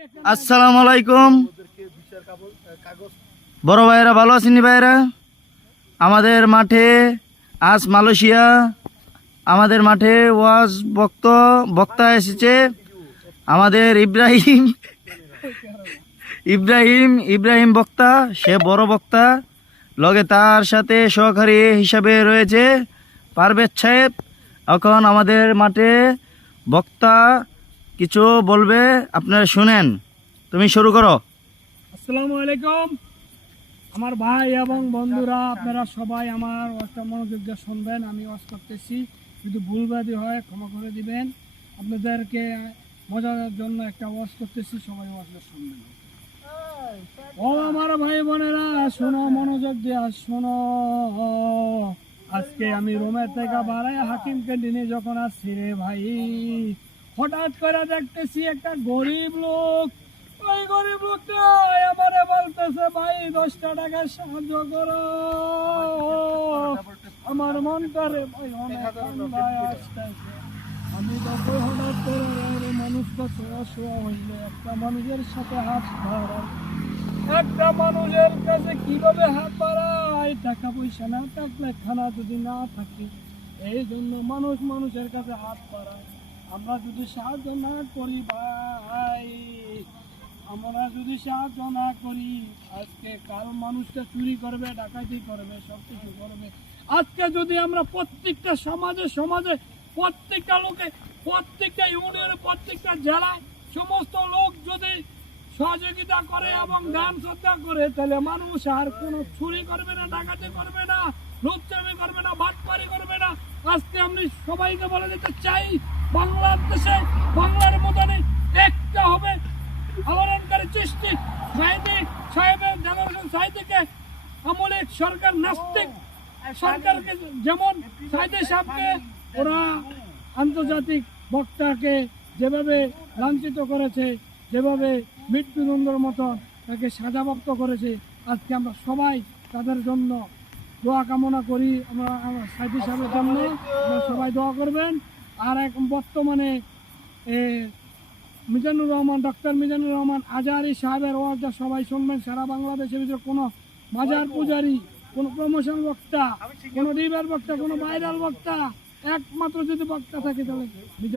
আসসালামু আলাইকুম। বড় ভাইরা ভালো আছেন ভাইরা? আমাদের মাঠে আজ মালয়েশিয়া, আমাদের মাঠে ওয়াজ বক্তা এসেছে আমাদের ইব্রাহিম ইব্রাহিম ইব্রাহিম বক্তা। সে বড় বক্তা, লগে তার সাথে সহকারী হিসাবে রয়েছে পারভেজ সাহেব। এখন আমাদের মাঠে বক্তা কিছু বলবে, আপনারা শুনেন। তুমি শুরু করো। আসসালামু আলাইকুম আমার ভাই এবং বন্ধুরা, আপনারা সবাই আমার ওয়াজটা মনোযোগ দিয়ে শুনবেন। আমি ওয়াজ করতেছি, যদি ভুলবাদী হয় ক্ষমা করে দিবেন। আপনাদেরকে মজার জন্য একটা ওয়াজ করতেছি, সবাই ওয়াজটা শুনবেন। ও আমার ভাই বোনেরা, শোনো, মনোযোগ দিয়ে শোনো। আজকে আমি রুমের থেকে বাড়াই হাকিম ক্যান্টিনে যখন আসছি রে ভাই, হঠাৎ করে দেখতেছি একটা গরিব লোক। ওই গরিব লোকটা আমারে বলতেছে, ভাই 10টা টাকা সাহায্য করো। আমার মনটা রে ভাই অনেক ঠান্ডায় আসতেছে। আমি তখন হঠাৎ করে মানুষটা শোয়া হইলে একটা মানুষের সাথে হাত বাড়ায়, একটা মানুষের কাছে কিভাবে হাত বাড়ায়? টাকা পয়সা না থাকলে, খানা যদি না থাকে, এই জন্য মানুষ মানুষের কাছে হাত বাড়ায়। আমরা যদি সাহায্য না করি ভাই, আমরা যদি সাহায্য না করি, আজকে কাল মানুষটা চুরি করবে, ডাকাতি করবে, সব কিছু করবে। আজকে যদি আমরা প্রত্যেকটা সমাজে প্রত্যেকটা লোকে, প্রত্যেকটা ইউনিয়নে, প্রত্যেকটা জেলায় সমস্ত লোক যদি সহযোগিতা করে এবং দান শ্রদ্ধা করে, তাহলে মানুষ আর কোনো চুরি করবে না, ডাকাতি করবে না, লুচ্চামি করবে না, বাটপারি করবে না। আজকে আমি সবাইকে বলে দিতে চাই, বাংলাদেশে বাংলার মতনে একটা হবে আলোড়নকারী সৃষ্টি। সাহেবের জেনারেশন সাহিত্যকে আমলিক সরকার, নাস্তিক সরকারকে, যেমন সাহিত্য সাহেবকে ওরা আন্তর্জাতিক বক্তাকে যেভাবে লাঞ্ছিত করেছে, যেভাবে মৃত্যুদণ্ডের মতো তাকে সাজাভক্ত করেছে, আজকে আমরা সবাই তাদের জন্য দোয়া কামনা করি। আমরা সাহিত্য সাহেবের জন্য সবাই দোয়া করবেন। আর এখন বর্তমানে ডক্টর মিজানুর রহমান আজহারী সাহেবের ওয়াজটা সবাই শুনবেন। সারা বাংলাদেশের ভিতরে কোনো মাজার পূজারী, কোনো প্রমোশন বক্তা, কোনো রিভার বক্তা, কোনো ভাইরাল বক্তা, একমাত্র যদি বক্তা থাকে তাহলে